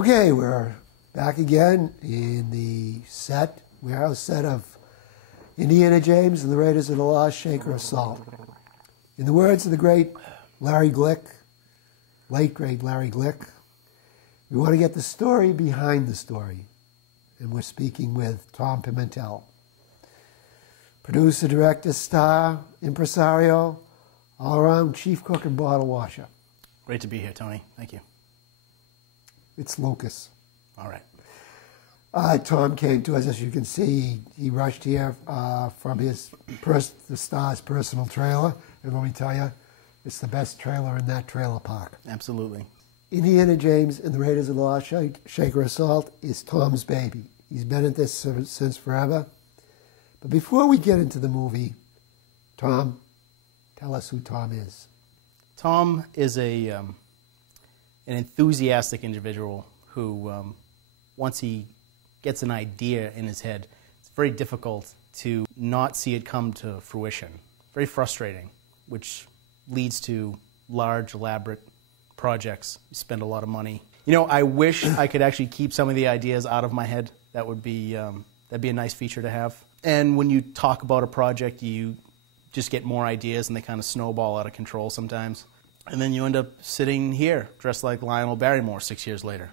Okay, we're back again in the warehouse set of Indiana James and the Raiders of the Lost Shaker of Salt. In the words of the great Larry Glick, late great Larry Glick, we want to get the story behind the story. And we're speaking with Tom Pimentel, producer, director, star, impresario, all-around chief cook and bottle washer. Great to be here, Tony. Thank you. It's Lucas. All right. Tom came to us, as you can see. He rushed here from the star's personal trailer. And let me tell you, it's the best trailer in that trailer park. Absolutely. Indiana James and the Raiders of the Lost Shaker of Salt is Tom's baby. He's been at this since forever. But before we get into the movie, Tom, tell us who Tom is. Tom is an enthusiastic individual who, once he gets an idea in his head, it's very difficult to not see it come to fruition. Very frustrating, which leads to large, elaborate projects. You spend a lot of money. You know, I wish I could actually keep some of the ideas out of my head. That would be that'd be a nice feature to have. And when you talk about a project, you just get more ideas, and they kind of snowball out of control sometimes. And then you end up sitting here, dressed like Lionel Barrymore 6 years later.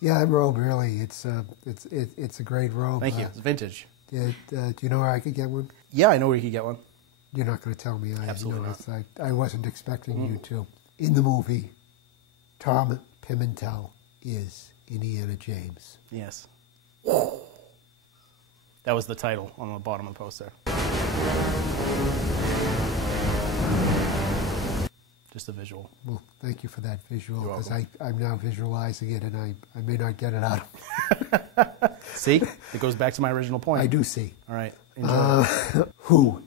Yeah, that robe really, it's a great robe. Thank you. It's vintage. Do you know where I could get one? Yeah, I know where you could get one. You're not going to tell me. Absolutely not. I wasn't expecting you to. In the movie, Tom Pimentel is Indiana James. Yes. That was the title on the bottom of the poster. Just a visual. Well, thank you for that visual, because welcome. I'm now visualizing it, and I may not get it out. See? It goes back to my original point. I do see. All right. Enjoy. Who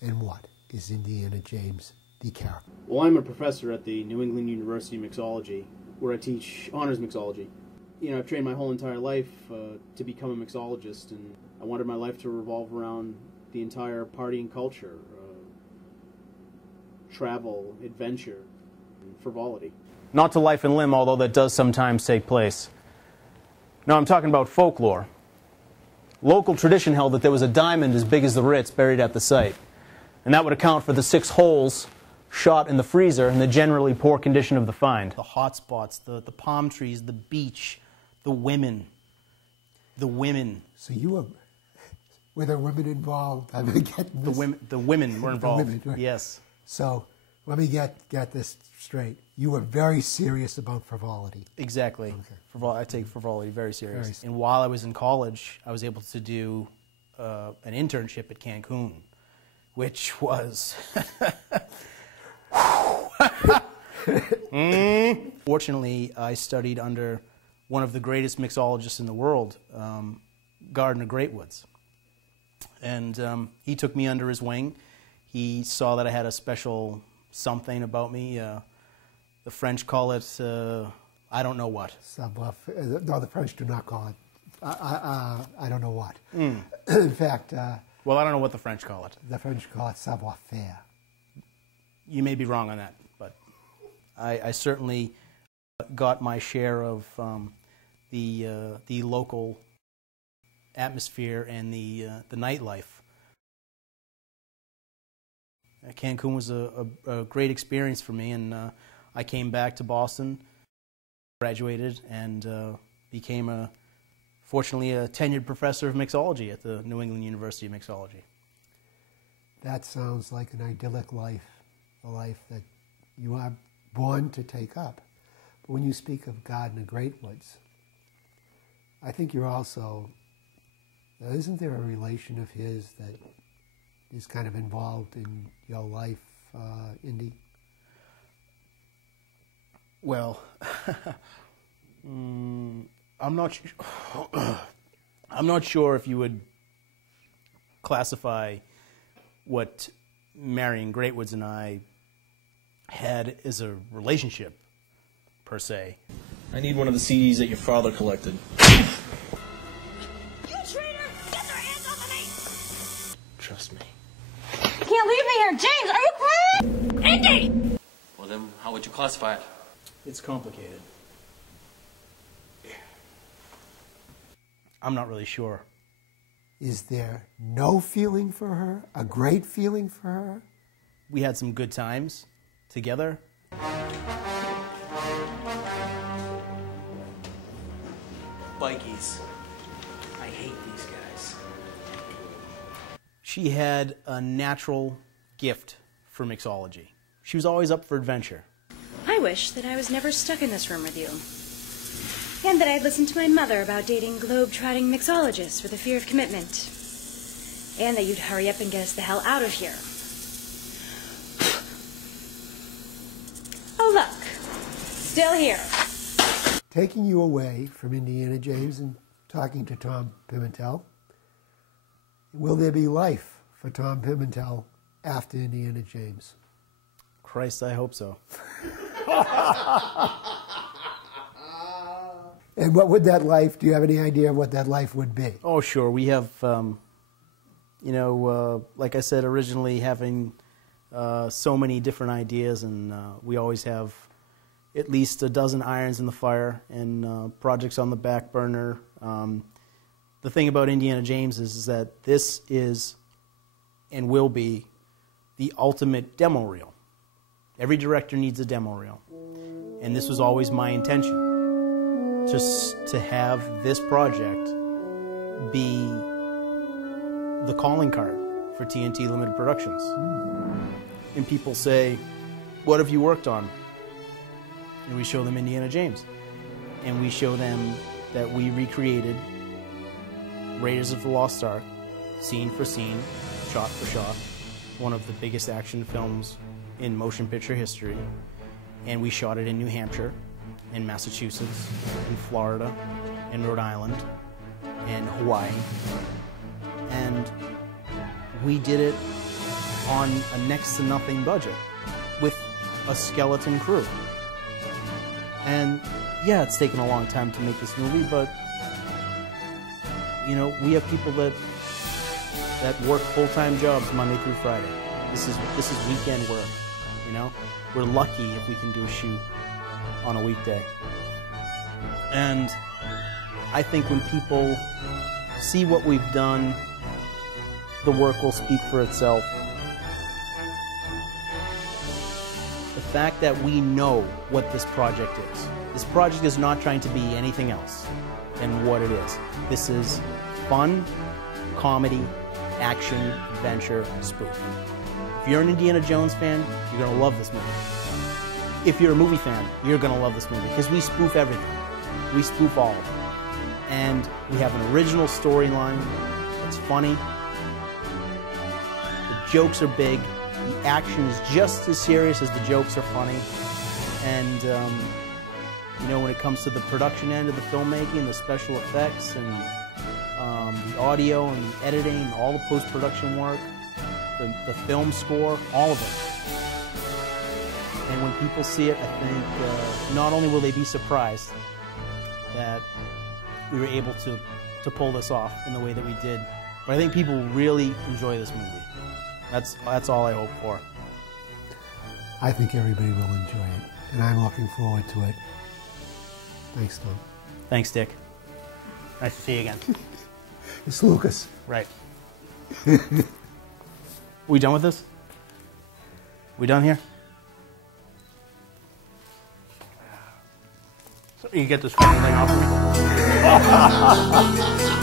and what is Indiana James, the character? Well, I'm a professor at the New England University of Mixology, where I teach honors mixology. You know, I've trained my whole entire life to become a mixologist, and I wanted my life to revolve around the entire partying culture, travel, adventure, and frivolity. Not to life and limb, although that does sometimes take place. No, I'm talking about folklore. Local tradition held that there was a diamond as big as the Ritz buried at the site, and that would account for the 6 holes shot in the freezer and the generally poor condition of the find. The hot spots, the palm trees, the beach, the women. So were there women involved? I mean, The women were involved. The women, right. Yes. So let me get this straight. You were very serious about frivolity. Exactly. Okay. I take frivolity very serious. And while I was in college, I was able to do an internship at Cancun, which was... Fortunately, I studied under one of the greatest mixologists in the world, Gardner Greatwoods. And he took me under his wing. He saw that I had a special something about me. The French call it, I don't know what. No, the French do not call it, I don't know what. In fact... well, I don't know what the French call it. The French call it savoir-faire. You may be wrong on that, but I certainly got my share of the local atmosphere and the nightlife. Cancun was a great experience for me, and I came back to Boston, graduated, and became fortunately a tenured professor of mixology at the New England University of Mixology. That sounds like an idyllic life, a life that you are born to take up. But when you speak of Gardner Greatwoods, I think you're also, isn't there a relation of his that is kind of involved in your life, Indy? Well, I'm not sure if you would classify what Marion Greatwoods and I had as a relationship, per se. I need one of the CDs that your father collected. You traitor! Get their hands off of me! Trust me. You can't leave me here! James, are you crazy? Indy! Well then, how would you classify it? It's complicated. I'm not really sure. Is there no feeling for her? A great feeling for her? We had some good times together. Bikies. I hate these guys. She had a natural gift for mixology. She was always up for adventure. I wish that I was never stuck in this room with you. And that I had listened to my mother about dating globe-trotting mixologists with a fear of commitment. And that you'd hurry up and get us the hell out of here. Oh, look. Still here. Taking you away from Indiana James and talking to Tom Pimentel, will there be life for Tom Pimentel after Indiana James? Christ, I hope so. And what would that life, do you have any idea of what that life would be? Oh, sure. We have, like I said, originally having so many different ideas, and we always have at least a dozen irons in the fire and projects on the back burner. The thing about Indiana James is that this is and will be the ultimate demo reel. Every director needs a demo reel. And this was always my intention, just to have this project be the calling card for TNT Limited Productions. And people say, what have you worked on? And we show them Indiana James. And we show them that we recreated Raiders of the Lost Ark, scene for scene, shot for shot, one of the biggest action films in motion picture history. And we shot it in New Hampshire, in Massachusetts, in Florida, in Rhode Island, and Hawaii. And we did it on a next to nothing budget with a skeleton crew. And yeah, it's taken a long time to make this movie, but you know, we have people that work full-time jobs Monday through Friday. This is weekend work, you know? We're lucky if we can do a shoot on a weekday. And I think when people see what we've done, the work will speak for itself. The fact that we know what this project is. This project is not trying to be anything else than what it is. This is fun, comedy, action, adventure, spoof. If you're an Indiana Jones fan, you're going to love this movie. If you're a movie fan, you're going to love this movie because we spoof everything. We spoof all of it. And we have an original storyline that's funny. The jokes are big. The action is just as serious as the jokes are funny. And, you know, when it comes to the production end of the filmmaking, the special effects, and the audio and the editing, and all the post-production work, the film score, all of it. And when people see it, I think not only will they be surprised that we were able to pull this off in the way that we did, but I think people will really enjoy this movie. That's all I hope for. I think everybody will enjoy it, and I'm looking forward to it. Thanks, Tom. Thanks, Dick. Nice to see you again. It's Lucas. Right. We done with this? We done here? So you get this fucking thing off of me?